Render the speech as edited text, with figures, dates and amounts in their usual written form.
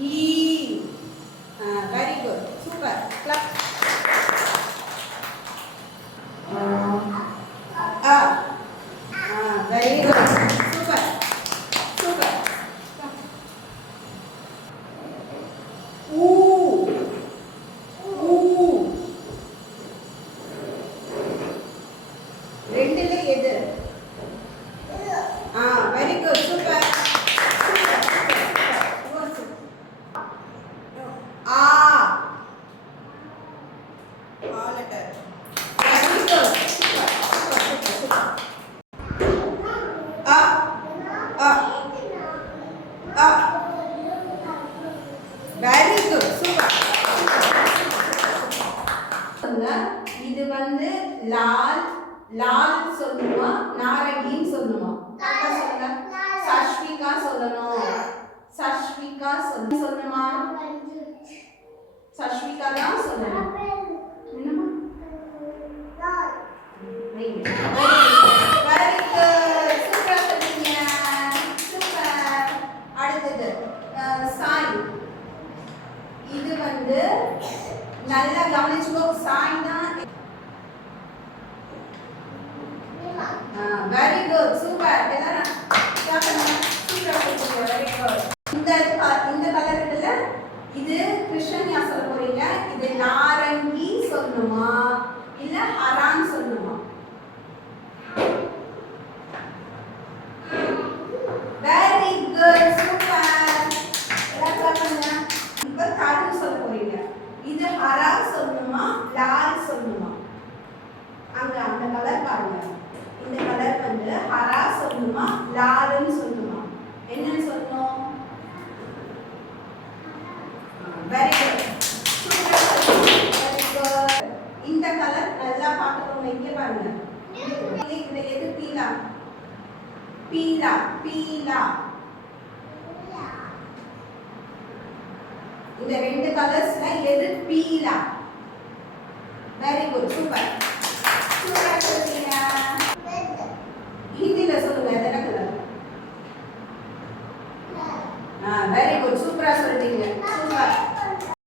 E. Very good. Super. Clap. Very good. Super. Super. U. U. ரெண்டுல எது? Very good. Super. Very good. Super. இது வந்து லால் லால் சொல்லுமா நாரங்கின்னு சொல்லுமா? சொல்லுங்க. சஷ்மிகா சொல்லணும். சஷ்மிகா சொல்லணுமா? சஷ்மிகா தான் சொல்லணும். என்னமா? Very good. சூப்பரா சொன்னீங்க. சூப்பர். அடுத்தது சாய். இது வந்து நல்லா கவனிச்சுக்கோ. சாய் தான். Very good. சூப்பர். எல்லாரும் சூப்பரா சொல்றீங்க. Very good. இந்த கலர் இருக்குல்ல, இது கிருஷ்ணன்யா சொல்ல போறீங்க. இது நாரங்கி சொல்லணுமா இல்ல ஹரான் சொல்லணுமா? Very good. சூப்பர். எல்லாம் கிளாப் பண்ணுங்க. இப்ப கரு சொல்ல போறீங்க. இது ஹரா சொல்லணுமா லால் சொல்லணுமா? அங்க அந்த கலர் பாருங்க. இந்த கலர் வந்து ஹரா சொல்லணுமா லால்னு சொல்லணுமா? என்னன்னு சொல்லணும்? Very good. Very good. இந்த கலர் நல்லா பார்த்துக்கோங்க. இங்க பாருங்க. இதுல எது பீலா? பீலா. பீலா. இந்த ரெண்டு கலர்ஸ்ல எது பீலா? Very good. சூப்பர். சூப்பரா சொல்றீங்க.